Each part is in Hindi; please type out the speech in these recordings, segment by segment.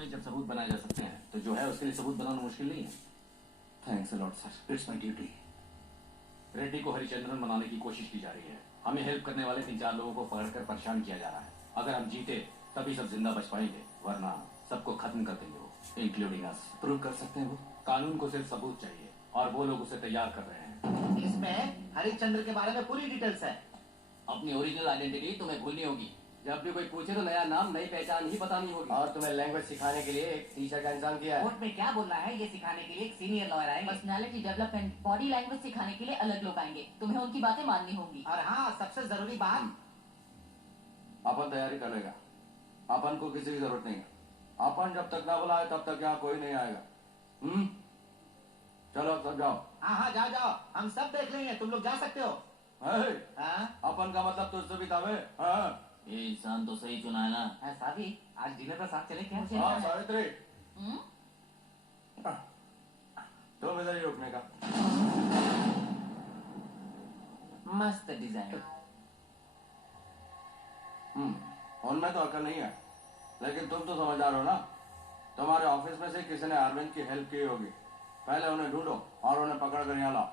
के लिए जब सबूत बनाए जा सकते हैं तो जो है उसके लिए सबूत बनाना मुश्किल नहीं है। Thanks a lot sir, it's my duty. Reddy को हरिचंद्रन बनाने की कोशिश की जा रही है। हमें हेल्प करने वाले 3-4 लोगों को पकड़कर परेशान किया जा रहा है। अगर हम जीते तभी सब जिंदा बच पाएंगे, वरना सबको खत्म कर देंगे वो, इंक्लूडिंग अस। प्रूव कर सकते हैं वो? कानून को सिर्फ सबूत चाहिए और वो लोग उसे तैयार कर रहे हैं। इसमें हरिश्चंद्र के बारे में पूरी डिटेल्स है। अपनी ओरिजिनल आइडेंटिटी तुम्हें भूलनी होगी। जब भी कोई पूछे तो नया नाम नई पहचान ही बतानी होगी। और तुम्हें लैंग्वेज सिखाने के लिए एक टीचर का इंतजाम किया है। कोर्ट में क्या बोलना है ये सिखाने के लिए एक सीनियर लॉयर आएंगे। पर्सनालिटी डेवलपमेंट, बॉडी लैंग्वेज सिखाने के लिए अलग लोग आएंगे। तुम्हें उनकी बातें माननी होंगी। और हाँ, सबसे जरूरी बात, अपन तैयारी कर लेगा, अपन को किसी की जरूरत नहीं है। अपन जब तक ना बुलाए तब तक यहाँ कोई नहीं आएगा। चलो सब जाओ। हाँ हाँ जाओ जाओ, हम सब देख लेंगे, तुम लोग जा सकते हो। अपन का मतलब तुझसे भी था बे। ये इंसान तो सही चुना है ना। सावी, आज डिनर पर साथ चले क्या? हाँ सावित्री, हम्म? तुम इधर ही रुकने का। मस्त डिजाइन। उनमें तो अकल नहीं है, लेकिन तुम तो समझदार हो ना। तुम्हारे ऑफिस में से किसी ने अरविंद की हेल्प की होगी। पहले उन्हें ढूंढो और उन्हें पकड़ कर यहाँ लाओ।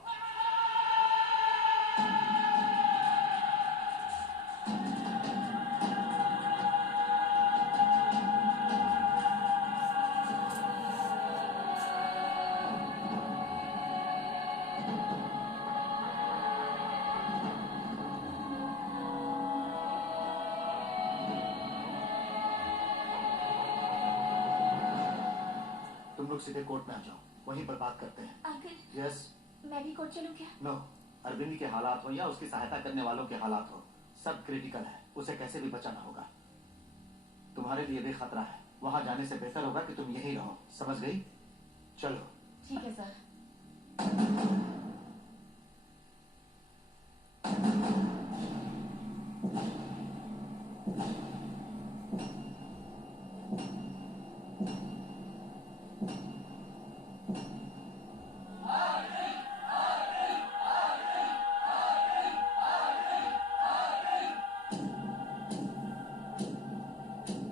तुम लोग सीधे कोर्ट में आ जाओ, वहीं पर बात करते हैं। Uncle, yes? मैं भी कोर्ट चलूं क्या? नो, अरविंद के हालात हो या उसकी सहायता करने वालों के हालात हो, सब क्रिटिकल है। उसे कैसे भी बचाना होगा। तुम्हारे लिए भी खतरा है। वहां जाने से बेहतर होगा कि तुम यहीं रहो, समझ गई? चलो। ठीक है सर।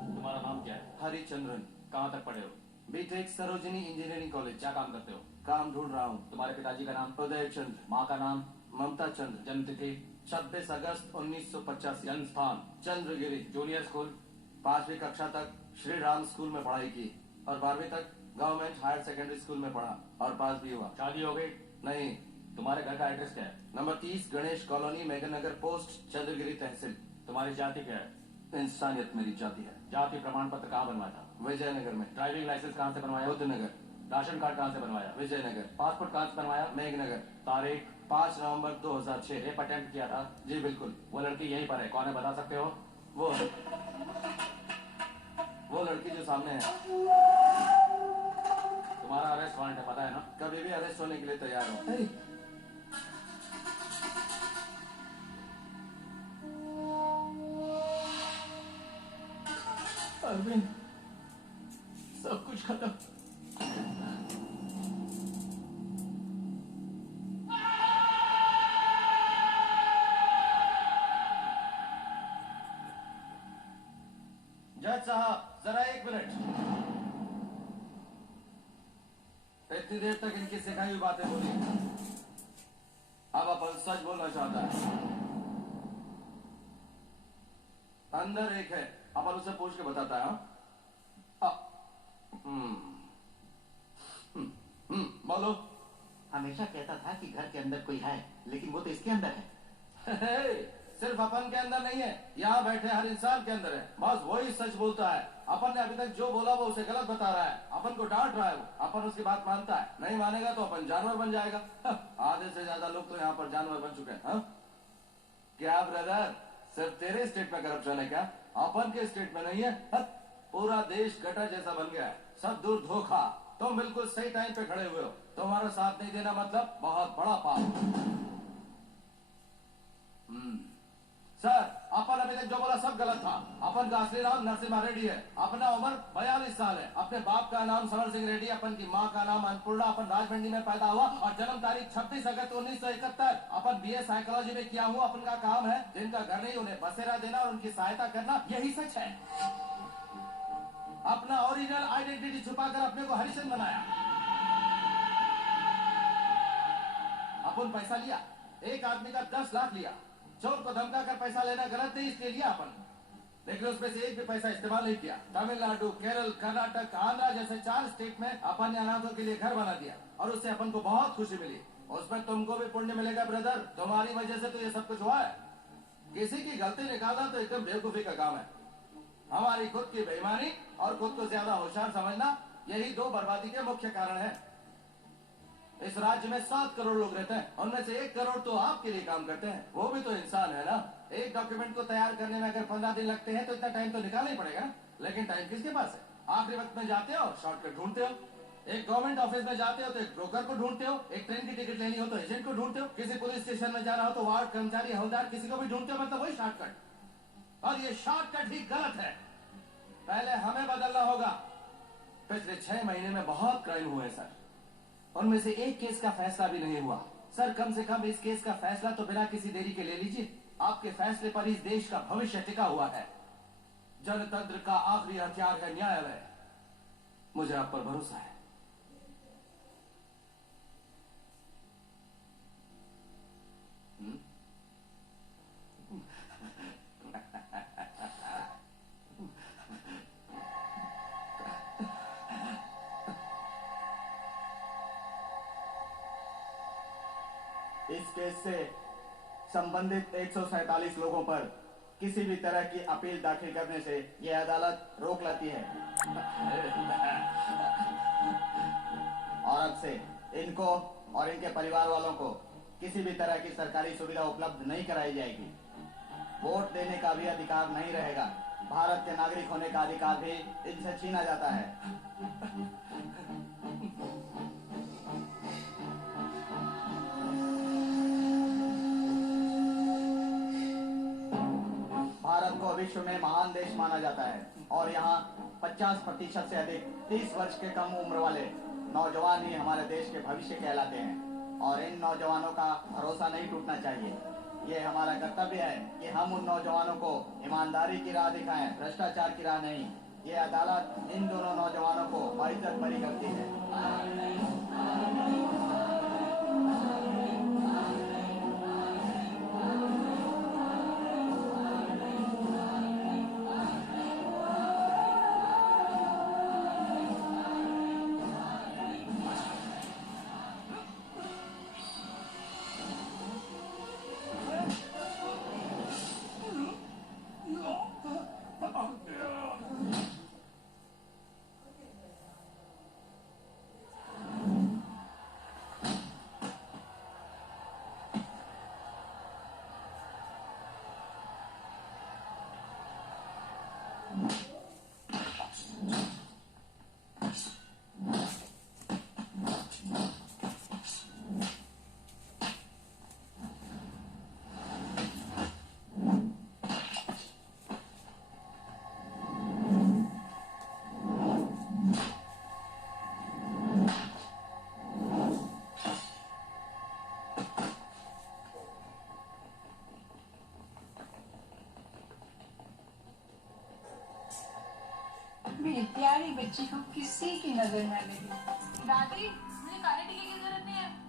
तुम्हारा नाम क्या है? हरिचंद्रन। कहाँ तक पढ़े हो? B Tech Sarojini engineering college. क्या काम करते हो? काम ढूंढ रहा हूँ। तुम्हारे पिताजी का नाम? उदय चंद्र। माँ का नाम? ममता चंद्र। जन्म तिथि? 26 अगस्त 1985। जन्म स्थान? चंद्रगिरी। Junior school? 5वीं कक्षा तक श्री राम स्कूल में पढ़ाई की और 12वीं तक गवर्नमेंट हायर सेकेंडरी स्कूल में पढ़ा और पास भी हुआ। शादी हो गई? नहीं। तुम्हारे घर का एड्रेस क्या है? Number 30 Ganesh colony, Meghnagar post, Chandragiri तहसील। तुम्हारी जाति क्या है? इंसानियत मेरी जाति है। जाति प्रमाण पत्र कहाँ बनवाया था? विजयनगर में। ड्राइविंग लाइसेंस कहाँ से बनवाया? बुद्धनगर। राशन कार्ड कहाँ से बनवाया? विजयनगर। पासपोर्ट कहाँ से बनवाया? मेघनगर। तारीख? 5 नवंबर 2006। रेप अटेम्प्ट किया था? जी बिल्कुल। वो लड़की यहीं पर है, कौन है बता सकते हो? वो लड़की जो सामने है। तुम्हारा अरेस्ट वारंट है, पता है ना? कभी भी अरेस्ट होने के लिए तैयार हो। अरविंद, सब कुछ खत्म। जज साहब जरा 1 मिनट। इतनी देर तक इनकी सिखाई हुई बातें बोली, अब अपन सच बोलना चाहता है। अंदर एक है, अपन उसे पूछ के बताता है। बोलो। हमेशा कहता था कि घर के अंदर कोई है, लेकिन वो तो इसके अंदर है। सिर्फ अपन के अंदर नहीं है, यहाँ बैठे हर इंसान के अंदर है। बस वही सच बोलता है। अपन ने अभी तक जो बोला वो उसे गलत बता रहा है, अपन को डांट रहा है वो। अपन उसकी बात मानता है, नहीं मानेगा तो अपन जानवर बन जाएगा। आधे से ज्यादा लोग तो यहाँ पर जानवर बन चुके हैं। क्या ब्रदर, सिर्फ तेरे स्टेट में करप्शन है क्या? अपन के स्टेट में नहीं है? पूरा देश गटर जैसा बन गया है, सब दूर धोखा। तुम बिल्कुल सही टाइम पे खड़े हुए हो। तुम्हारा साथ नहीं देना मतलब बहुत बड़ा पाप। सर, अपन अभी तक जो बोला सब गलत था। अपन का असली नाम नरसिम्हा रेड्डी है। अपना उम्र 42 साल है। अपने बाप का नाम समर सिंह रेड्डी, अपन की माँ का नाम अन्नपूर्णा। अपन राजमंडी में पैदा हुआ और जन्म तारीख 26 अगस्त 1971। अपन BA साइकोलॉजी में किया हुआ। अपन का काम है जिनका घर नहीं उन्हें बसेरा देना और उनकी सहायता करना, यही सच है। अपना ओरिजिनल आइडेंटिटी आइडेंटिटी छुपाकर अपने को हरिशन बनाया। अपन पैसा लिया, एक आदमी का 10 लाख लिया। चोर को धमकाकर पैसा लेना गलत नहीं, इसलिए लिया अपन, लेकिन उसमें से एक भी पैसा इस्तेमाल नहीं किया। तमिलनाडु, केरल, कर्नाटक, आंध्रा जैसे 4 स्टेट में अपन ने अनाथों के लिए घर बना दिया और उससे अपन को बहुत खुशी मिली। उसमें तुमको भी पुण्य मिलेगा ब्रदर, तुम्हारी वजह से तो ये सब कुछ हुआ है। किसी की गलती निकालना तो एकदम बेवकूफी का काम है। हमारी खुद की बेईमानी और खुद को ज्यादा होशियार समझना, यही 2 बर्बादी के मुख्य कारण है। इस राज्य में 7 करोड़ लोग रहते हैं, उनमें से 1 करोड़ तो आपके लिए काम करते हैं। वो भी तो इंसान है ना। एक डॉक्यूमेंट को तैयार करने में अगर 15 दिन लगते हैं तो इतना टाइम तो निकालना ही पड़ेगा, लेकिन टाइम किसके पास है? आखिरी वक्त में जाते हो, शॉर्टकट ढूंढते हो। एक गवर्नमेंट ऑफिस में जाते हो तो एक ब्रोकर को ढूंढते हो, एक ट्रेन की टिकट लेनी हो तो एजेंट को ढूंढते हो, किसी पुलिस स्टेशन में जाना हो तो वार्ड कर्मचारी, हवलदार, किसी को भी ढूंढते हो, मतलब वही शॉर्टकट। और ये शॉर्टकट ही गलत है। पहले हमें बदलना होगा। पिछले 6 महीने में बहुत क्राइम हुए सर, उनमें से एक केस का फैसला भी नहीं हुआ। सर कम से कम इस केस का फैसला तो बिना किसी देरी के ले लीजिए। आपके फैसले पर इस देश का भविष्य टिका हुआ है। जनतंत्र का आखिरी हथियार है न्यायालय। मुझे आप पर भरोसा है। इस केस से संबंधित 147 लोगों पर किसी भी तरह की अपील दाखिल करने से यह अदालत रोक लेती है और अब से इनको और इनके परिवार वालों को किसी भी तरह की सरकारी सुविधा उपलब्ध नहीं कराई जाएगी। वोट देने का भी अधिकार नहीं रहेगा। भारत के नागरिक होने का अधिकार भी इनसे छीना जाता है। भारत को विश्व में महान देश माना जाता है और यहाँ 50% से अधिक 30 वर्ष के कम उम्र वाले नौजवान ही हमारे देश के भविष्य कहलाते हैं और इन नौजवानों का भरोसा नहीं टूटना चाहिए। ये हमारा कर्तव्य है कि हम उन नौजवानों को ईमानदारी की राह दिखाएं, भ्रष्टाचार की राह नहीं। ये अदालत इन दोनों नौजवानों को बाइज्जत बरी करती है। मेरी प्यारी बच्ची को किसी की नजर न लगी। दादी, मुझे काले टीके की जरूरत नहीं है।